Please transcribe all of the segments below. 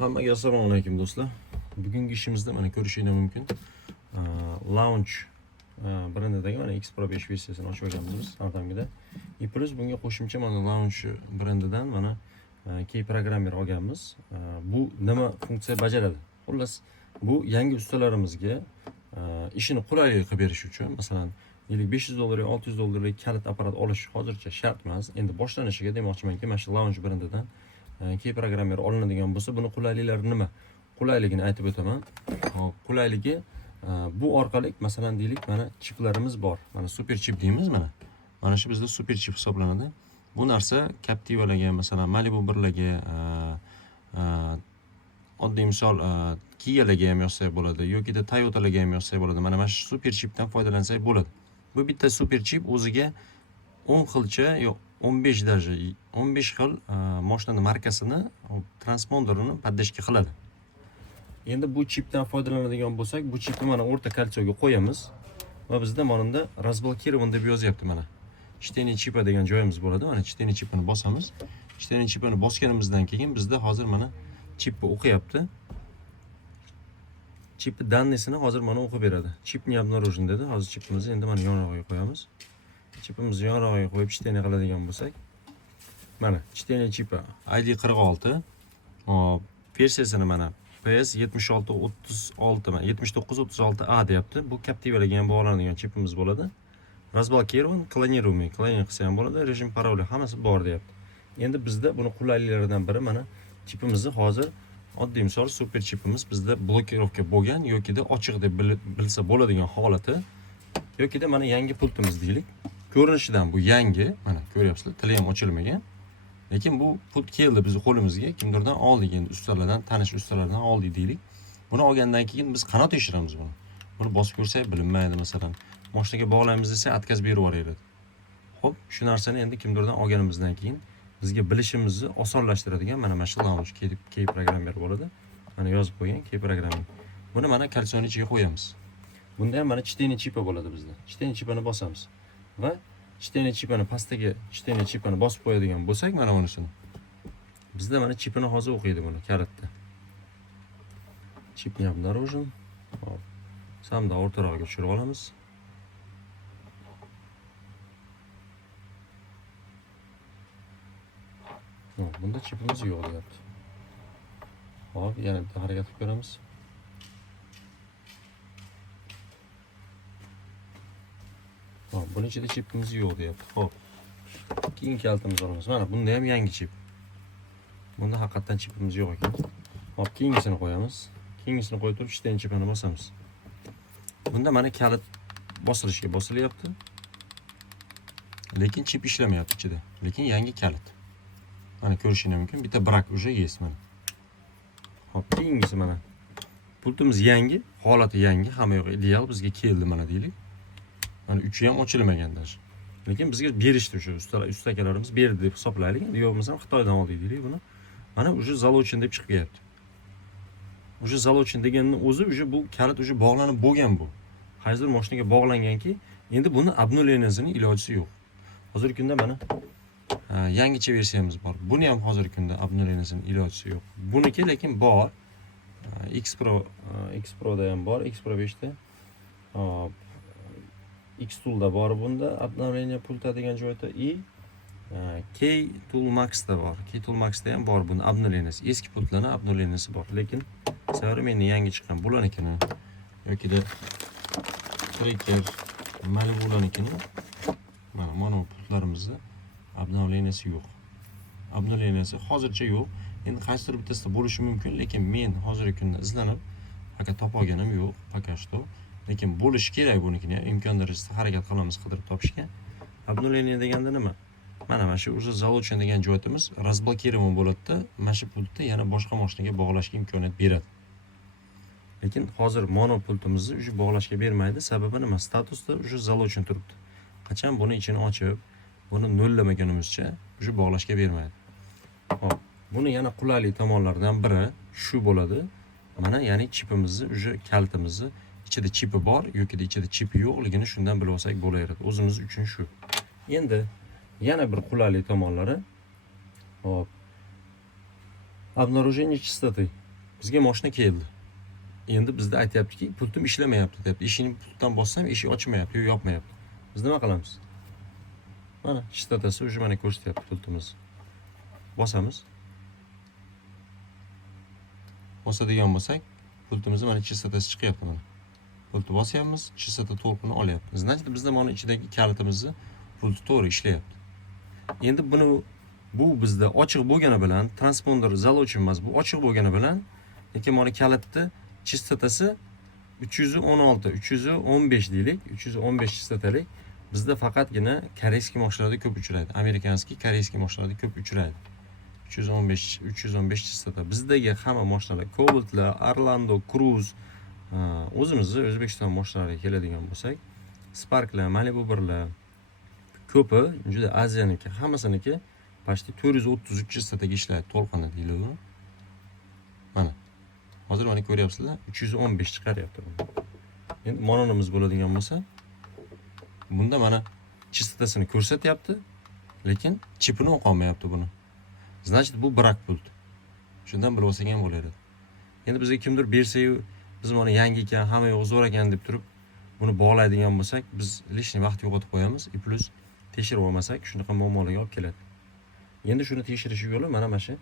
Hammaga assalomu alaykum do'stlar. Bugungi ishimizda mana ko'rishingiz mumkin. Launch brendidagi mana X Pro 5 versiyasini ochib olganmiz biz avtomobilda. Plus bunga qo'shimcha mana Launch brendidan mana key programmer olganmiz. Bu nima funksiya bajaradi? Xullas, bu yangi ustalarimizga ishini qulaylik qilib berish uchun, masalan, deylik $500 $600 kalit apparat olish hozircha shart emas. Endi boshlanishiga demoqchimanki, mana shu Launch brendidan key programmer olinadigan bo'lsa, buni qulayliklari nima? Qulayligini aytib o'taman. Qulayligi bu orqali, masalan, deylik, mana chiplarimiz bor. Mana super chip deymiz mana. Mana shu bizda super chip hisoblanadi. Bu narsa Captivalarga, masalan, Malibu 1larga, oddiy misol Kia'larga ham yozsak bo'ladi yoki da Toyota'larga ham yozsak bo'ladi. Mana shu super chipdan foydalansak bo'ladi. Bu bitta super chip o'ziga 10 xilcha yo'q 15 daraja 15 xil mashinani markasini, transponderini poddashka qiladi. Endi bu chipdan foydalanadigan bo'lsak, bu chipni mana o'rta kolchoga qo'yamiz va bizda mana razblokирован deb yozyapti mana. Чтение chipa degan joyimiz bo'ladi. Mana чтение chipini bosamiz. Чтение chipini bosganimizdan keyin bizda hozir mana chipni o'qiyapti. Chipni данныйsini hozir mana o'qib beradi. Chip не обнаружен dedi. Hozir chipimizni endi mana yonroqqa qo'yamiz. Chipimizni yonroqqa qo'yib чтение qiladigan bo'lsak, mana чтение chipa ID46. Hop, versiyasini mana PS7636 mana 7936A deyapti. Bu Captivalarga ham bog'lanadigan chipimiz bo'ladi. Разблокирован, клонируемый, klonir qilsa ham bo'ladi, rejim paroli hammasi bor deyapti. Endi bizda buni qulayliklaridan biri mana chipimizni hozir oddiy misol super chipimiz bizda blokirovka bo'lgan yoki da ochiq deb bilsa bo'ladigan holati yoki da mana yangi pultimiz deylik. Ko'rinishidan bu yangi, mana ko'ryapsizlar, tili ham ochilmagan. Lekin bu pult keldi bizni qo'limizga, kimdirdan oldik, endi ustalardan, tanish ustalardan oldik deylik. Buni olgandan keyin biz qanot tekshiramiz buni. Buni bosib ko'rsak bilinmaydi, masalan, mashinaga bog'laymiz desa отказ berib yuboradi. Xo'p, shu narsani endi kimdirdan olganimizdan keyin bizga bilishimizni osonlashtiradigan mana shu launch key programmer bo'ladi. Mana yozib qo'ygan key programmer. Buni mana kolsoni ichiga qo'yamiz. Bunda ham mana чтение chipa bo'ladi bizda. Чтение chipani bosamiz va чтение chipani pastdagi чтение chipani bosib qo'yadigan bo'lsak, mana bunisini. Bizda mana chipini hozir o'qiydi buni kalitda. Chip не обнаружен. Hop. Samda o'rtaroqga tushirib olamiz. Bunda chipimiz yo'q deyapti. Hop, yana bitta harakat qilib ko'ramiz. Hop, buning ichida chipimiz yo'q deyapti. Hop. Keyin kalitimizni olamiz. Mana bunda ham yangi chip. Bunda haqiqatan chipimiz yo'q ekan. Hop, keyingisini qo'yamiz. Keyingisini qo'yib turib chteni chipini bosamiz. Bunda mana kalit bosilishga bosilyapti. Lekin chip ishlamayapti ichida. Lekin yangi kalit. Mana ko'rishingiz mumkin. Bitta brak уже есть mana. Hop, keyingisi mana. Pultimiz yangi, holati yangi, hamma yo'q ideal bizga keldi mana deylik. Mana uchi ham ochilmagan даже. Lekin bizga berishdi o'sha ustakalarimiz berdi deb hisoblaylik. Endi yo'q bo'lmasa Xitoydan oldik deylik buni. Mana уже залочен deb chiqib kelyapti. Уже залочен deganning o'zi уже bu kalit уже bog'lanib bo'lgan bu. Hozir mashinaga bog'langanki, endi buni обновлениясini ilojisi yo'q. Hozirgi kunda mana yangicha versiyamiz bor. Buni ham hozirgi kunda obnovleniyasining ilojisi yo'q. Buniki lekin bor. X Pro da ham bor, X Pro 5 da. Hop. X Tool da bor bunda, obnovleniya pulta degan joyda K Tool Max da bor. K Tool Max da ham bor buni obnovleniyasi. Eski pultlarning obnovleniyasi bor, lekin современный yangi chiqqan bularnikini yoki da Tracker Malibu'larnikini mana pultlarimizda obnovleniyasi yo'q. Obnovleniyasi hozircha yo'q. Endi qaysidir bittasida bo'lishi mumkin, lekin men hozirgi kunda izlanib faqat topa olganim yo'q, пока что. Lekin bo'lishi kerak bunikini, imkon darajasida harakat qilamiz qidirib topishga. Obnovleniya deganda nima? Mana shu уже залочен degan joyimiz разблокирован bo'ladi-da, mana shu pultni yana boshqa mashinaga bog'lashga imkoniyat beradi. Lekin hozir mono pultimizni уже bog'lashga bermaydi. Sababi nima? Statusda уже залочен turibdi. Qachon buni ichini ochib buni nullamagunimizcha уже bog'lashga bermaydi. Hop, buni yana qulaylik tomonlaridan biri shu bo'ladi. Mana ya'ni chipimizni, уже kalitimizni ichida chipi bor yoki da ichida chipi yo'qligini shundan bilib olsak bo'laveradi. O'zimiz uchun shu. Endi yana bir qulaylik tomonlari. Hop. Обнаружение частоты. Bizga mashina keldi. Endi bizda aytyaptiki, pultim ishlamayapti deyapti. Eshikni pultdan bossam, eshik ochmayapti, yopmayapti. Biz nima qilamiz? Mana chistotasi уже mana ko'rsatyapti pultimiz. Bosamiz. Bosadigan bo'lsak, pultimizni mana chistotasi chiqyapti mana. Pultni bosyapmiz, chistota to'lqini olyapti. Значит, bizda mana ichidagi kalitimizni pulti to'g'ri ishlayapti. Endi bu bizda ochiq bo'lgani bilan, transponder zalovchi emas, bu ochiq bo'lgani bilan, lekin mana kalitni chistotasi 316, 315 deylik, 315 chistotalik. Bizda faqatgina koreyskiy mashinalarda ko'p uchraydi. Amerikanskiy, koreyskiy mashinalarda ko'p uchraydi. 315 chistota. Bizdagi hamma mashinalar Cobalt'lar, Orlando, Cruze, o'zimizni O'zbekiston mashinalariga keladigan bo'lsak, Spark'lar, Malibu 1'lar ko'pi juda Aziyaniki, hammasiniki почти 433 chistotaga ishlaydi, to'lqini deyiladi. Mana. Hozir mana ko'ryapsizlar, 315 chiqaryapti. Endi mononimiz bo'ladigan bo'lsa, bunda mana chistotasini ko'rsatyapti, lekin chipini o'qolmayapti buni. Значит, bu brak pult. Shundan bilib olsak ham bo'lardi. Endi bizga kimdir bersa-yu, biz mana yangi ekan, hamma yo'q zo'r ekan deb turib, buni bog'laydigan bo'lsak, biz lishni vaqt yo'qotib qo'yamiz. Plus tekshirib olmasak, shunaqa muammolarga olib keladi. Endi shuni tekshirish yo'li mana shu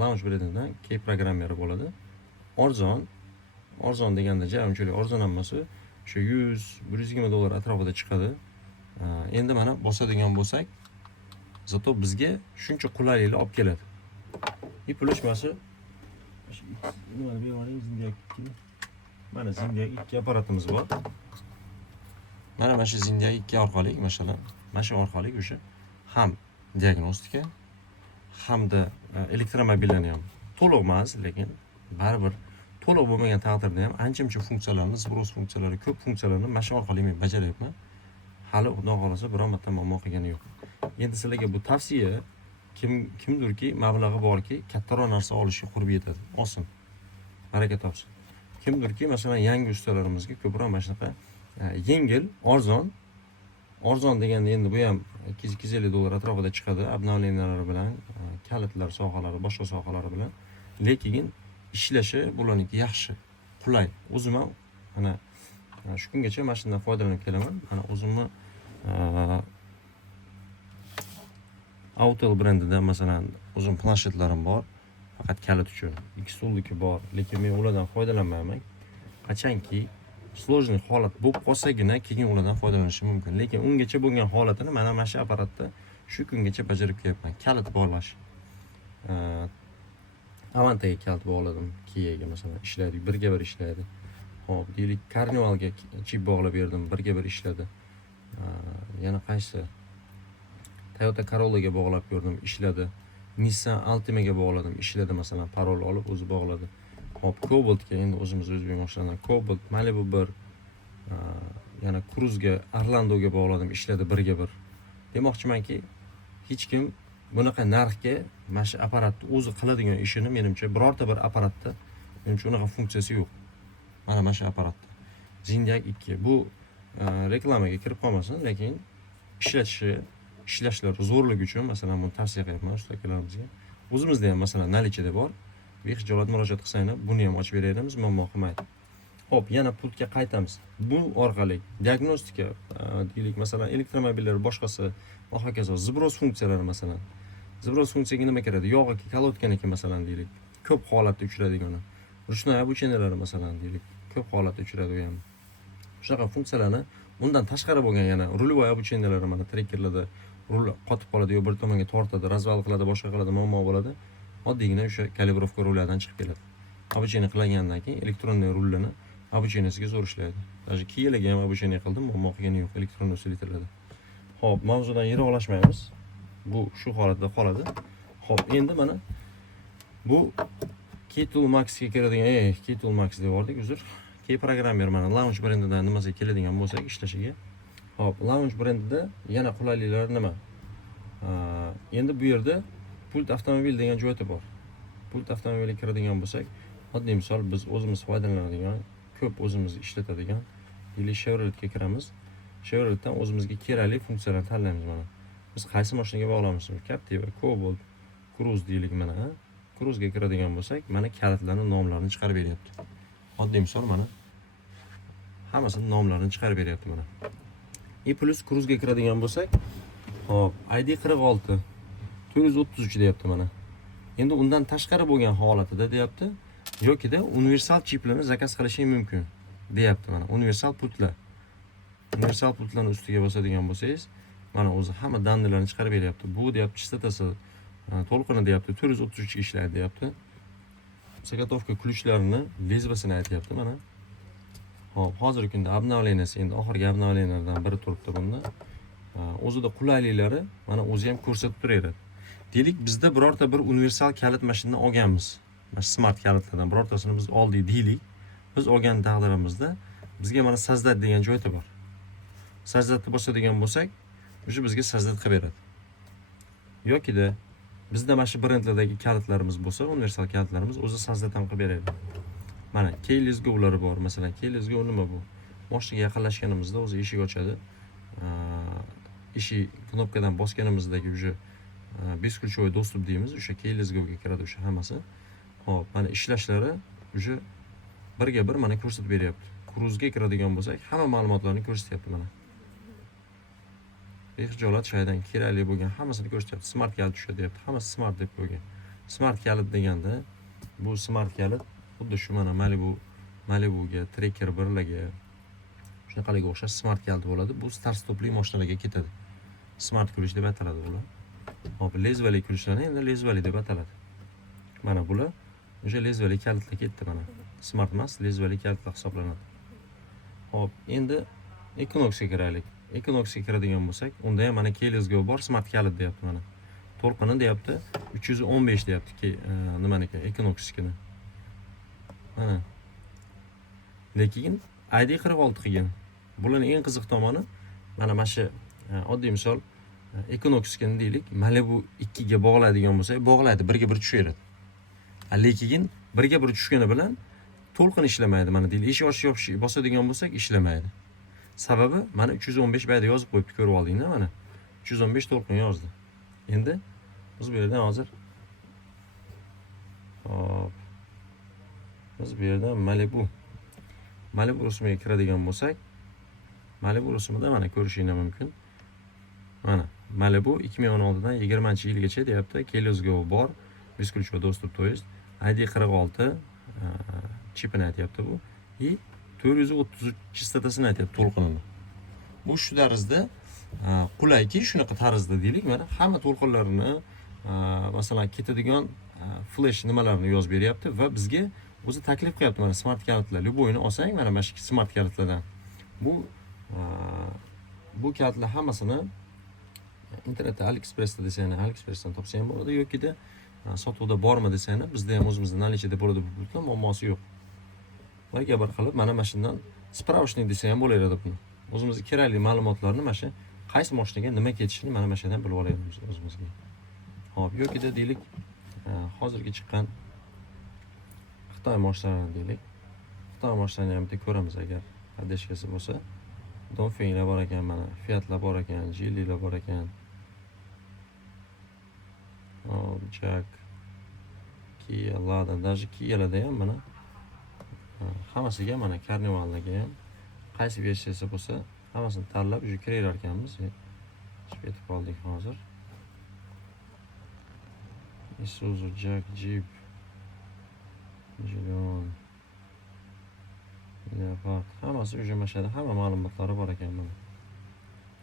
Launch brendidan key programmeri bo'ladi. Arzon deganda unchalik arzon emas, o'sha 100-120 dollar atrofida chiqadi. Endi mana bosadigan bo'lsak, zato bizga shuncha qulayliklar olib keladi. Plus mana Zindiak 2 apparatimiz bor. Mana shu Zindiak 2 orqali, masalan, mana shu orqali o'sha ham diagnostika hamda elektromobillarni ham to'liq emas, lekin baribir to'liq bo'lmagan taqdirda ham ancha-muncha funksiyalarni, zbros funksiyalari, ko'p funksiyalarni mana shu orqali men bajaryapman. Hali xudo xolasa biron marta muammo qilgani yo'q. Endi sizlarga bu tavsiya kimdirki mablag'i borki, kattaroq narsa olishga qurbi yetadi. Olsin. Baraka topsin. Kimdirki masalan yangi ustalarimizga ko'proq mana shunaqa yengil, arzon deganda endi bu ham 250 dollar atrofida chiqadi, obnovleniyalari bilan, kalitlar sohalari, boshqa sohalari bilan. Lekin ishlashi bularniki yaxshi, qulay. O'zim ham mana shu kungacha mana shundan foydalanib kelaman. Mana o'zimni Autel brendida masalan o'zim planshetlarim bor, faqat kalit uchun. 2 stulniki bor, lekin men ulardan foydalanmayman. Qachonki sложный holat bo'lib qolsagina keyin ulardan foydalanishim mumkin. Lekin ungacha bo'lgan holatini mana shu apparatda shu kungacha bajarib kelyapman. Kalit bog'lash. Avantaga kalit bog'ladim, Kiaga masalan ishlaydi, birga bir ishlaydi. Xo'p, deylik Carnivalga chip bog'lab berdim, birga bir ishladi. Yana qaysi Toyota Corollaga bog'lab ko'rdim, ishladi. Nissan Altimaga bog'ladim, ishladi masalan, parol olib o'zi bog'ladi. Hop, Cobalt'ga endi o'zimiz o'zbek mashinalardan Cobalt, Malibu 1, yana Cruze'ga, Orlando'ga bog'ladim, ishladi birga bir. Demoqchimanki, hech kim bunaqa narxga mana shu apparatni o'zi qiladigan ishini menimcha birorta bir apparatda menimcha unaqa funksiyasi yo'q. Mana shu apparatda. Zindiak 2 bu reklamaga kirib qolmasin, lekin ishlashlar zo'rligi uchun masalan buni tavsiya qilaman ustalarimizga. O'zimizda ham masalan nalichada bor. Behijolat murojaat qilsanglar, buni ham ochib beramiz, muammo qilmaydi. Xo'p, yana pultga qaytamiz. Bu orqali diagnostika, deylik masalan elektromobillar boshqasi va hokazo zbros funksiyalari masalan. Zbros funksiyaga nima kiradi? Yog'iki, kolodkaniki masalan deylik. Ko'p holatda uchraydigani. Ruchnoy обучениялari masalan deylik. Ko'p holatda uchraydi u ham. Shunaqa funksiyalarni undan tashqari bo'lgan yana rulvoy обучениялari mana trekkerlarda rul qotib qoladi, yo bir tomonga tortadi, razval qiladi, boshqa qiladi, muammo bo'ladi. Oddiygina o'sha kalibrovka rullardan chiqib keladi. Обучение qilingandan keyin elektronniy rullarni обучениesiga zo'r ishlaydi. Даже Kialarga ham обучение qildim, muammo qilgani yo'q elektron usilitrlarda. Xo'p, mavzudan yiroqlashmaymiz. Bu shu holatda qoladi. Xo'p, endi mana bu Keytool Max'ga kiradigan, Keytool Max devordik, uzr. Key programmer mana Launch brendidan nimasiga keladigan bo'lsak ishlashiga. Xo'p, Launch brendida yana qulayliklari nima? Endi bu yerda pult avtomobil degan joyi bor. Pult avtomobilga kiradigan bo'lsak, oddiy misol biz o'zimiz foydalanadigan, ko'p o'zimiz ishlatadigan deylik Chevroletga kiramiz. Chevroletdan o'zimizga kerakli funksiyalarni tanlaymiz mana. Biz qaysi mashinaga bog'lamiz? Captiva, Cobalt, Cruze deylik mana. Kruzga kiradigan bo'lsak, mana kalitlarning nomlarini chiqarib beryapti. Oddiy misol mana hammasining nomlarini chiqarib beryapti mana. Plus kruzga kiradigan bo'lsak, hop, ID 46 433 deyapti mana. Endi undan tashqari bo'lgan holatida deyapti, yokida universal chiplarni zakaz qilishing mumkin deyapti mana. Universal pultlar. Universal pultlarning ustiga bosadigan bo'lsangiz, mana o'zi hamma danlarni chiqarib beryapti. Bu deyapti chistotasi to'lqini deyapti 433 ga ishlaydi deyapti. Zagotovka ключlarini lezbasini aytyapti mana. Hop, hozirgi kunda обновленияsi endi oxirgi обновленияларdan biri turibdi bunda. O'zida qulayliklari mana o'zi ham ko'rsatib turaveradi. Deylik, bizda birorta bir universal kalit mashinani olganmiz. Mana smart kalitlardan birortasini biz oldik deylik. Biz olgan taqdirimizda bizga mana sajdat degan joyda bor. Sajdatni bosadigan bo'lsak, o'sha bizga sajdat qilib beradi. Yokida bizda mana shu brendlardagi kalitlarimiz bo'lsa, universal kalitlarimiz o'zi sajdat ham qilib beradi. Mana keyless go'lari bor. Masalan, keyless go nima bu? Mashinaga yaqinlashganimizda o'zi eshik ochadi. Eshik knopkadan bosganimizdagi o'sha бесключевой достуp deymiz, o'sha keyless go'ga kiradi o'sha hammasi. Hop, mana ishlashlari o'sha birga bir mana ko'rsatib beryapti. Kruzga kiradigan bo'lsak, hamma ma'lumotlarni ko'rsatyapti mana. Bexijolat shaydan kerakli bo'lgan hammasini ko'rsatyapti. Smart kalit tushadi deyapti. Hammasi smart deb qo'ygan. Smart kalit deganda bu smart kalit xuddi shu mana Malibuga, Tracker 1larga shunaqalarga o'xshash smart kalit bo'ladi. Bu start stopli mashinalarga ketadi. Smart ключ deb ataladi bular. Hop, lezvali ключlarni endi lezvali deb ataladi. Mana bular o'sha lezvali kalitlar ketdi mana. Smart emas, lezvali kalitlar hisoblanadi. Hop, endi Equinoxga kiraylik. Equinoxga kiradigan bo'lsak, unda ham mana keyless go bor, smart kalit deyapti mana. To'lqini deyapti 315 deyapti nimaniki, Equinox'kini. Mana. Lekin ID 46 qilgan. Bularning eng qiziq tomoni mana shu oddiy misol Equinox'kini deylik, Malibu 2 ga bog'laydigan bo'lsak, bog'laydi, birga bir tushaveradi. Lekin birga bir tushgani bilan to'lqin ishlamaydi. Mana deylik, eshik ochish yopish bosadigan bo'lsak, ishlamaydi. Sababi mana 315 bayda yozib qo'yibdi, ko'rib oldinglar mana. 315 to'lqin yozdi. Endi biz bu yerdan hozir hop, biz bu yerdan Malibu rusimiga kiradigan bo'lsak, Malibu rusumida mana ko'rishingiz mumkin. Mana Malibu 2016 dan 20-yilgacha deyapti. Keyless go bor, бесключевой доступ, то есть ID 46 chipini aytyapti bu. 433 chistotasini aytyapti to'lqinini. Bu shu tarzda qulayki, shunaqa tarzda deylik, mana hamma to'lqinlarini masalan ketadigan flash nimalarni yozib beryapti va bizga o'zi taklif qilyapti mana smart kalitlar. Любойni olsang, mana shu smart kalitlardan. Bu kalitlar hammasini internetda AliExpressda desanglar, AliExpressdan topsang ham bo'ladi, yokida sotuvda bormi desanglar, bizda ham o'zimizda nalichida bo'ladi, bu pultlar muammosi yo'q. Birga bir qilib mana shundan spravочник desa ham bo'laveradi buni. O'zimizga kerakli ma'lumotlarni mana shu qaysi mashinaga nima ketishini mana shu yerdan bilib olamiz o'zimizga. Hop, yokida deylik, hozirgi chiqqan Xitoy mashinalarini deylik. Xitoy mashinalarini ham bitta ko'ramiz agar adashkasi bo'lsa. Dongfenglar bor ekan, mana Fiatlar bor ekan, Geely'lar bor ekan. Hop, Jack, Kia, Lada, даже Kia'larda ham mana hammasiga mana Carnival'larga ham qaysi versiyasi bo'lsa, hammasini tanlab уже kirar ekanmiz. Yetib qoldik hozir. Isuzu, Jack, Jeep, Jilon, Leopard, hammasi уже mashada hamma ma'lumotlari bor ekan mana.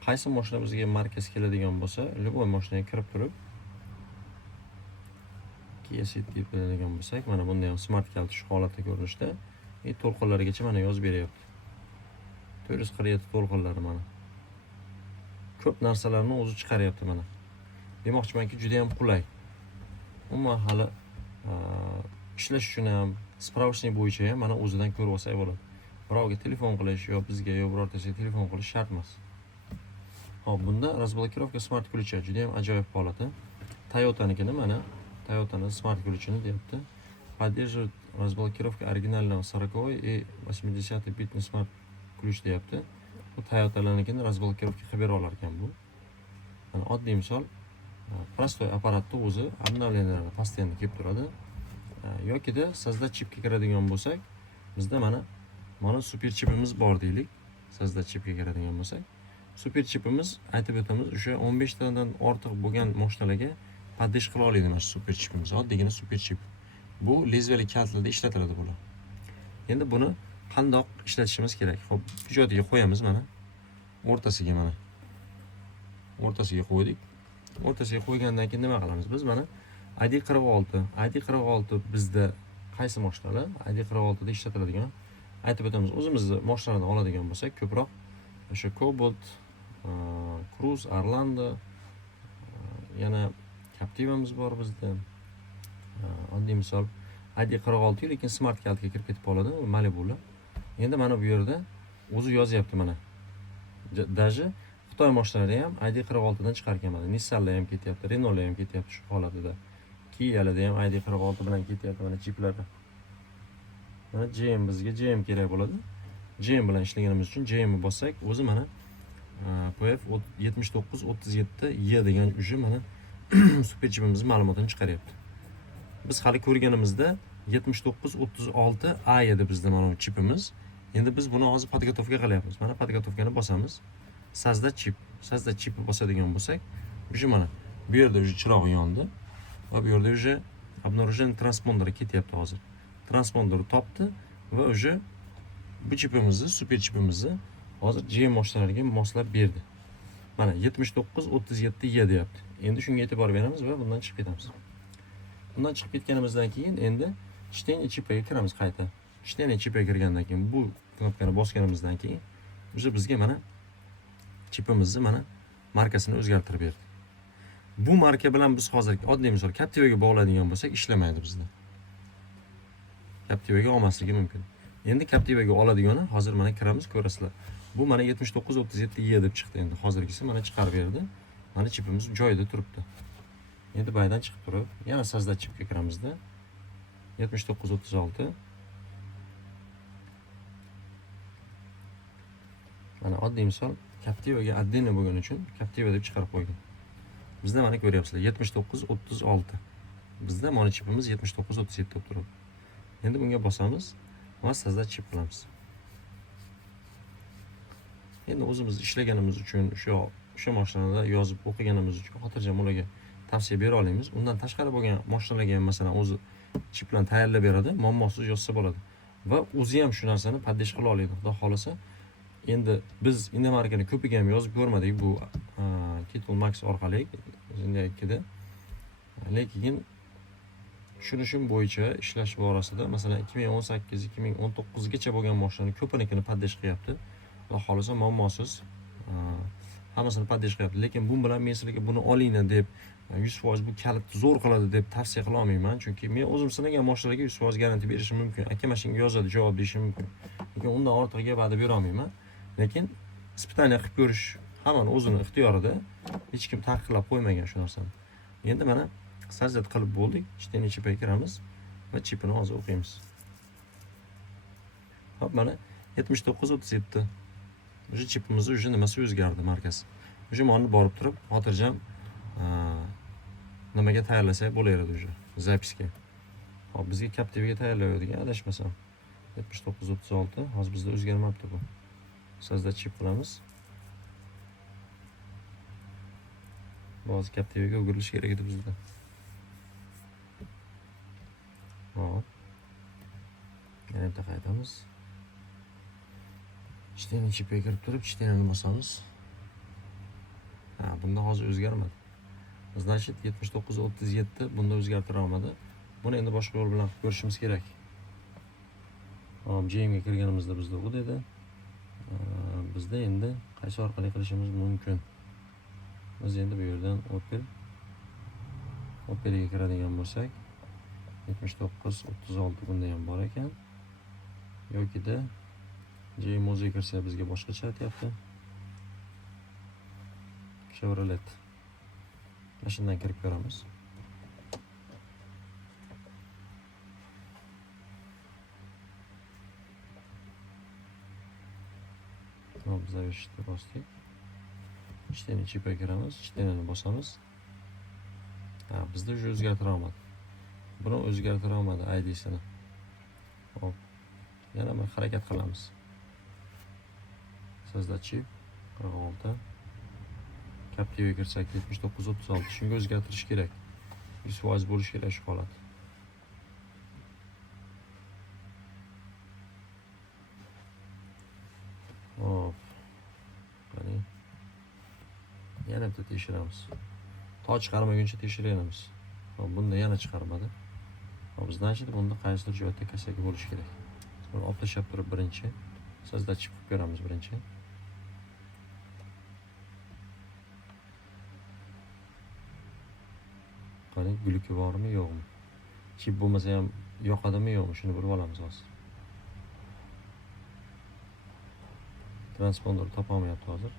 Qaysi mashina bizga markasi keladigan bo'lsa, любой mashinaga kirib turib Kia Ceed deb biladigan bo'lsak, mana bunda ham smart kalit shu holatda ko'rinishda. To'lqinlarigacha mana yozib beryapti. 447 to'lqinlari mana. Ko'p narsalarni o'zi chiqaryapti mana. Demoqchimanki, juda ham qulay. Umuman hali ishlash uchun ham, spravочник bo'yicha ham mana o'zidan ko'rib olsak bo'ladi. Birovga telefon qilish yo bizga yo birortasiga telefon qilish shart emas. Hop, bunda razblokirovka smart ключа juda ham ajoyib holati. Toyota'nikini mana, Toyota'ning smart ключini deyapti. Поддерживает разблокировка оригинального 40 и 80 bitni smart ключ deyapti. Bu Toyota'larnikini razblokировка qilib bera olar ekan bu. Mana oddiy misol, prostoy apparatni o'zi обновлениялari постоянно kelib turadi. Yokida sizda chipga kiradigan bo'lsak, bizda mana super chipimiz bor deylik. Sizda chipga kiradigan bo'lsak, super chipimiz aytib o'tamiz, o'sha 15 tadan ortiq bo'lgan mashinalarga poddesh qila oladi mana super chipimiz. Oddiygina super chip. Bu lezvali kaltlarda ishlatiladi bular. Endi buni qandoq ishlatishimiz kerak? Xo'p, ijodiga qo'yamiz mana. O'rtasiga mana. O'rtasiga qo'ydik. O'rtasiga qo'ygandan keyin nima qilamiz? Biz mana ID46 bizda qaysi mashinalar? ID46 da ishlatiladigan. Aytib o'tamiz, o'zimizni mashinalardan oladigan bo'lsak, ko'proq o'sha Cobalt, Cruze, Orlando, yana Captiva'miz bor bizda. Oddiy misol ID46 lekin smart kaltga kirib ketib qoladi, u Malibular. Endi mana bu yerda o'zi yozyapti mana. Даже Xitoy mashinalari ham ID46 dan chiqargan mana. Nissanlar ham ketyapti, Renaultlar ham ketyapti shu holatida. Kia'larda ham ID46 bilan ketyapti mana chiplarda. Mana GM bizga GM kerak bo'ladi. GM bilan ishlaganimiz uchun GM bossak, o'zi mana PF 7937Y degan uji mana super chipimizning ma'lumotini chiqaryapti. Biz hali ko'rganimizda 7936A edi bizda mana bu chipimiz. Endi biz buni hozir podgotovka qilyapmiz. Mana podgotovkani bosamiz. Sazda chipni bosadigan bo'lsak, uji mana bu yerda uji chirog'i yondi va bu yerda uji обнаружен transponderi ketyapti hozir. Transponderni topdi va uji bu chipimizni, super chipimizni hozir GM mashinalariga moslab berdi. Mana 7937Y deyapti. Endi shunga e'tibor beramiz va bundan chiqib ketamiz. Bundan chiqib ketganimizdan keyin endi Чтение chipiga kiramiz qayta. Чтение chipiga kirgandan keyin bu knopkani bosganimizdan keyin o'zi bizga mana chipimizni mana markasini o'zgartirib berdi. Bu marka bilan biz hozir oddiy misol Captivaga bog'laydigan bo'lsak ishlamaydi bizda. Captivaga olmasligi mumkin. Endi Captivaga oladigani hozir mana kiramiz, ko'rasizlar. Bu mana 7937Y deb chiqdi endi. Hozirgisi mana chiqarib berdi. Mana chipimiz joyida turibdi. Endi baydan chiqib turib, yana sazda chipga kiramizda. 7936. Mana oddiy misol Captivaga отдельно bo'lgani uchun Captiva deb chiqarib qo'ygan. Bizda mana ko'ryapsizlar 7936. Bizda mana chipimiz 7937 deb turibdi. Endi bunga bosamiz va sazda chip qilamiz. Endi o'zimiz ishlaganimiz uchun o'sha mashinada yozib o'qiganimiz uchun xotirjam ularga tavsiya bera olamiz. Undan tashqari bo'lgan mashinalarga ham masalan o'zi chip bilan tayyorlab beradi, muammosiz yozsa bo'ladi. Va o'zi ham shu narsani poddesh qila oladi. Xudo xolasa. Endi biz Indomarkani ko'piga ham yozib ko'rmadik bu Title Max orqali shundagida. Lekin tushunishim bo'yicha ishlash borasida masalan 2018-2019 gacha bo'lgan mashinani ko'pinikini poddesh qilyapti. Xudo xolasa muammosiz hammasini poddesh qilyapti. Lekin bu bilan men sizlarga buni olinglar deb 100% bu kalitni zo'r qiladi deb tavsiya qila olmayman. Chunki men o'zim sinagan mashinalarga 100% garantiya berishim mumkin. Aka mashinaga yozadi, javob berishim mumkin. Lekin undan ortig'iga va'da bera olmayman. Lekin испытание qilib ko'rish hamma o'zini ixtiyorida. Hech kim taqiqlab qo'ymagan shu narsani. Endi mana sajdat qilib bo'ldik. Chipni chipiga kiramiz va chipini hozir o'qiymiz. Hop mana 7937. O'sha chipimizni o'sha nimasi o'zgardi markasi. O'sha monni borib turib, xotirjam nimaga tayyorlasak bo'laveradi o'sha zapiska. Hop bizga Captivaga tayyorlaydigan adashmasam 7936 hozir bizda o'zgarmabdi bu. Sizda chip qilamiz. Hozir Captivaga o'girilish kerak edi bizda. Hop. Yana bitta qaytamiz. Chipni chipiga kirib turib, chipni bosamiz. Bunda hozir o'zgarmadi. Значит 7937 bunda o'zgartira olmadi. Buni endi boshqa yo'l bilan ko'rishimiz kerak. Hop, GMga kirganimizda bizda bu dedi. Bizda endi qaysi orqali qilishimiz mumkin? Biz endi bu yerdan Opelga kiradigan bo'lsak 7936 bunda ham bor ekan. Yokida GM o'ziga kirsa bizga boshqacha aytyapti. Chevrolet. Mashinadan kirib ko'ramiz. Hop, zavrshni bosdik. Chipni chipiga kiramiz, chipni bosamiz. Ha, bizda уже o'zgartira olmadi. Buni o'zgartira olmadi ID'sini. Hop. Yana bir harakat qilamiz. Sizda chip 46. Captive'ga kirsak 7936. Shunga o'zgartirish kerak. 100% bo'lishi kerak shu holat. Hop. Qani. Yana bitta tekshiramiz. To chiqarmaguncha tekshiraveramiz. Hop, bunda yana chiqarmadi. Hop, значит, bunda qaysidir joyda kasagi bo'lishi kerak. Buni olib tashlab turib birinchi sizda chip qilib ko'ramiz birinchi. Qani, gulki bormi, yo'qmi? Chip bo'lmasa ham yoqadimi, yo'qmi? Shuni bilib olamiz hozir. Transponder topolmayapti hozir.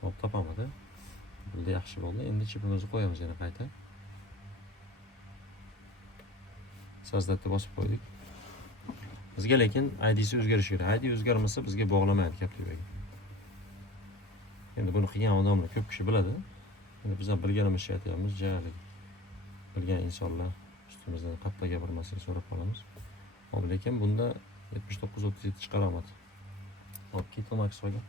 Hop, topamadi. Bunda yaxshi bo'ldi. Endi chipimizni qo'yamiz yana qayta. Sazdatni bosib qo'ydik. Bizga lekin ID'si o'zgarishi kerak. ID o'zgarmasa bizga bog'lamaydi Captive'ga. Endi buni qilgan odamlar ko'p kishi biladi. Endi biz ham bilganimizcha aytyapmiz, jag'lik. Bilgan insonlar ustimizdan qattiq gapirmaslik so'rab qolamiz. Hop, lekin bunda 7937 chiqara olmadi. Hop, Keto Max olgan.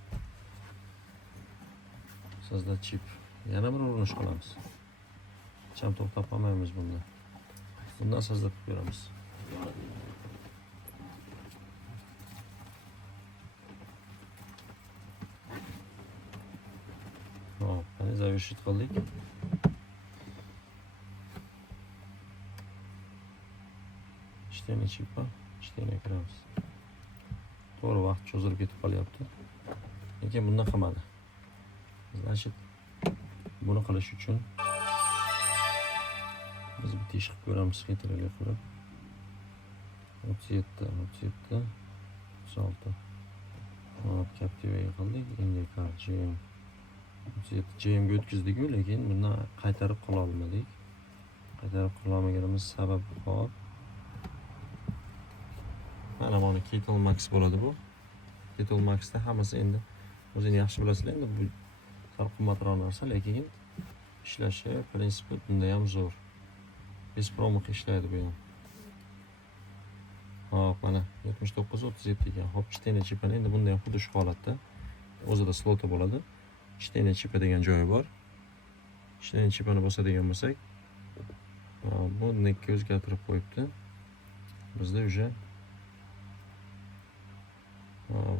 Sizda chip. Yana bir urinish qilamiz. Cham to'xtab qolmaymiz bunda. Bundan sizda qilib ko'ramiz. Hop, qani zavisit qildik. Ishtani chipa, ishtani kiramiz. To'g'ri vaqt cho'zilib ketib qolyapti. Lekin bundan qilmadi. Значит, buni qilish uchun biz bitta ish qilib ko'ramiz xetraga ko'ra. 37, 36. Hop, Captive'ga qildik. Endi GM 37 GM'ga o'tkazdik-ku, lekin bundan qaytarib qila olmadik. Qaytarib qila olmaganimiz sabab bor. Mana buni Keto Max bo'ladi bu. Keto Max'da hammasi endi o'zini yaxshi bilasizlar. Endi bu sal qimmatroq narsa, lekin ishlashi prinsipi bunda ham zo'r. Bez promok ishlaydi bu ham. Hop, mana 7937 ekan. Hop, ishtani chipani endi bunda ham xuddi shu holatda o'zida sloti bo'ladi. Ishtani chipa degan joyi bor. Ishtani chipani bosadigan bo'lsak, bu nekka o'zgartirib qo'yibdi. Bizda уже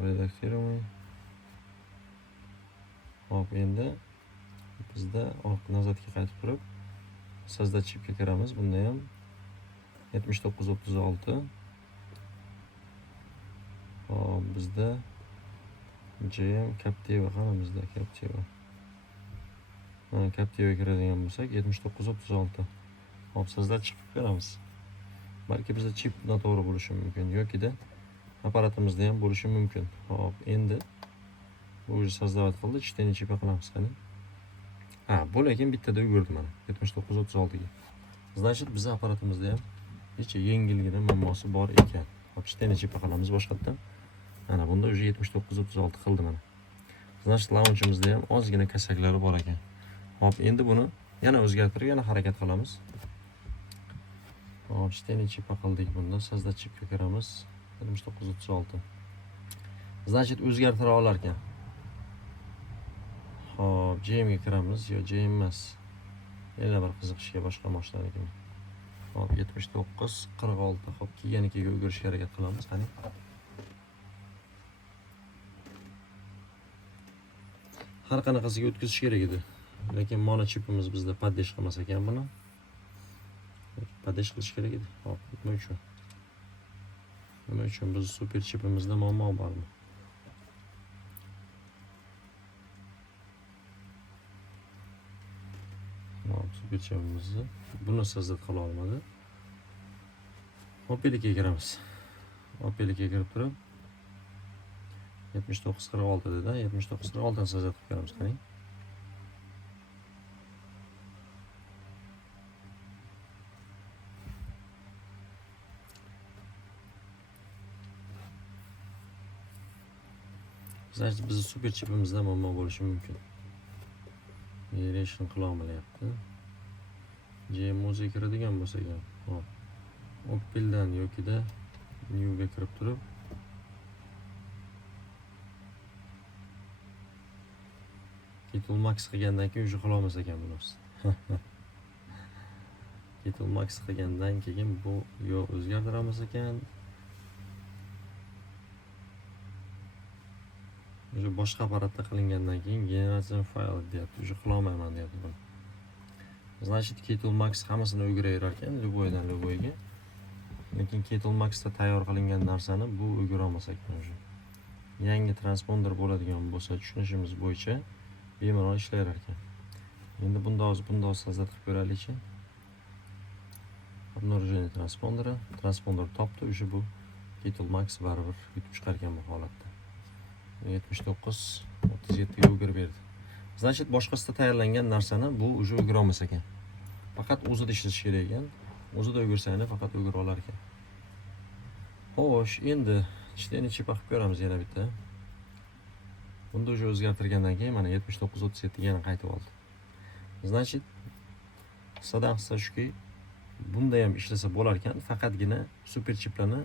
redaktiruy. Hop, endi bizda nazarga qaytib turib sizda chipga kiramiz. Bunda ham 7936. Hop, bizda GM Captiva qani bizda Captiva. Captiva kiradigan bo'lsak 7936. Hop, sizda chiqib ko'ramiz. Balki bizda chip noto'g'ri bo'lishi mumkin yoki-da apparatimizda ham bo'lishi mumkin. Hop, endi bu sozlavat qildi, ishtani chipa qilamiz qani. Ha, bu lekin bittada yugurdi mana 7936 ga. Значит, bizning apparatimizda ham necha yengilgina muammosi bor ekan. Hop, ishtani chipa qilamiz boshqatdan. Mana bunda уже 7936 qildi mana. Значит, launchimizda ham ozgina kasaklari bor ekan. Hop, endi buni yana o'zgartirib, yana harakat qilamiz. Hop, ishtani chipa qildik bunda. Sizda chipga kiramiz. 7936. Значит, o'zgartira olar ekan. Hop, GM'ga kiramiz. Yo, GM emas. Yana bir qiziqishga boshqa mashinaga. Hop, 79 46. Hop, kelganikiga o'girishga harakat qilamiz. Qani. Har qanaqasiga o'tkazish kerak edi. Lekin mono chipimiz bizda paddesh qilmas ekan buni. Paddesh qilish kerak edi. Hop, nima uchun? Nima uchun biz super chipimizda muammo bormi? Hop, super chipimizni buni sizda qila olmadi. Opelga kiramiz. Opelga kirib turib 7946 dedi. 7946 dan sizda qilib ko'ramiz qani. Значит, biz super chipimizda muammo bo'lishi mumkin. Relation qilolmayapti. JMOZ kiradigan bo'lsa ham, hop. Opeldan yokida new ga kirib turib Ketul Max qilgandan keyin уже qilolmas ekan bunisi. Ketul Max qilgandan keyin bu yo o'zgartiramiz ekan. Уже boshqa apparatda qilingandan keyin generatsiya fayl deyapti. Уже qilolmayman deyapti buni. Значит, Ketul Max hammasini o'giraverar ekan, любойdan любойga. Lekin Ketul Maxda tayyor qilingan narsani bu o'gira olmas ekan уже. Yangi transponder bo'ladigan bo'lsa, tushunishimiz bo'yicha bemalol ishlayar ekan. Endi bundoq so'zlat qilib ko'raylikchi. Обнаружение transpondera, transponder topdi, уже bu Ketul Max baribir yutib chiqargan bu holatda. 79 37 ga o'girib berdi. Значит, boshqasida tayyorlangan narsani bu уже o'gira olmas ekan. Faqat o'zida ishlash kerak ekan. O'zida o'girsani faqat o'gira olar ekan. Xo'sh, endi ishtani chip qilib ko'ramiz yana bitta. Bunda уже o'zgartirgandan keyin mana 79 37 ga yana qaytib oldi. Значит, hisodan hissa shuki, bunda ham ishlasa bo'lar ekan, faqatgina super chiplarni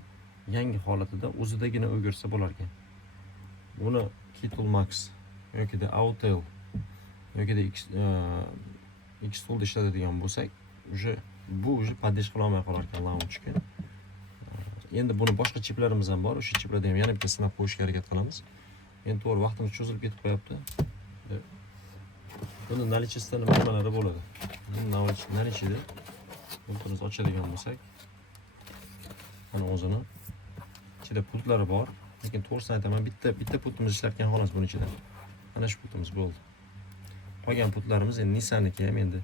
yangi holatida o'zidagina o'girsa bo'lar ekan. Buni Ketul Max yokida Autel yokida X-Toolda ishlatadigan bo'lsak, bu poddesh qila olmay qolar ekan launchga. Endi buni boshqa chiplarimiz ham bor. O'sha chiplarda ham yana bitta sinab qo'yishga harakat qilamiz. Endi to'g'ri vaqtimiz cho'zilib ketib qo'yapti. Buni nalichasida nimalari bo'ladi? Buni nalichida pultimiz ochadigan bo'lsak, mana o'zini ichida pultlari bor. Lekin to'g'risini aytaman, bitta pultimiz ishlarkan xolos buni ichida. Mana shu pultimiz bo'ldi. Qolgan pultlarimiz endi Nissan'niki ham endi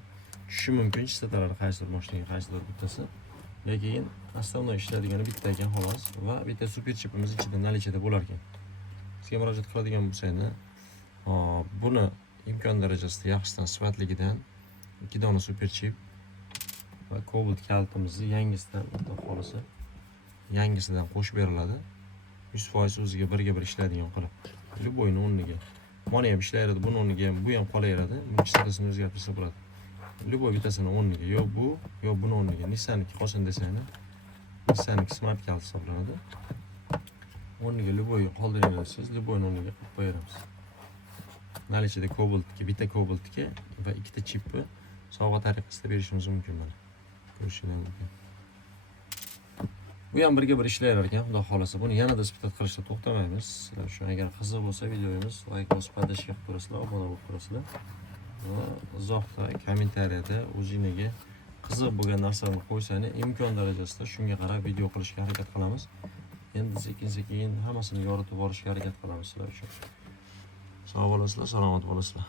tushishi mumkin, chistatalari qaysidir mashinaga qaysidir bittasi. Lekin asosiy ishlaydigani bitta ekan xolos va bitta super chipimiz ichida nalichada bo'lar ekan. Sizga murojaat qiladigan bo'lsangiz, buni imkon darajasida yaxshisidan sifatligidan 2 dona super chip va Cobalt kaltimizni yangisidan xolisi yangisidan qo'shib beriladi. 100% o'ziga birga bir ishlaydigan qilib. Любойni o'rniga. Mana ham ishlayveradi, buni o'rniga ham bu ham qolaveradi. Buni chitasini o'zgartirsa bo'ladi. Любой bittasini o'rniga yo bu, yo buni o'rniga Nissan'niki qolsin desanglar, Nissan'niki smart kalt hisoblanadi. O'rniga любой qoldiringlarsiz, любойni o'rniga qo'yib qo'yamiz. Nalichada Cobaltga, bitta Cobaltga va ikkita chipni sovg'a tariqasida berishimiz mumkin mana. Ko'rishingiz mumkin. Bu ham birga bir ishlayar ekan, xudo xolasa. Buni yanada isbot qilishda to'xtamaymiz. Sizlar uchun agar qiziq bo'lsa videomiz like bosib podashga qilib turasizlar, obuna bo'lib turasizlar. Va izohda, kommentariyada o'zingizni qiziq bo'lgan narsani qo'ysangiz, imkon darajasida shunga qarab video qilishga harakat qilamiz. Endi sekin-sekin hammasini yoritib borishga harakat qilamiz sizlar uchun. Sog' bo'lasizlar, salomat bo'lasizlar.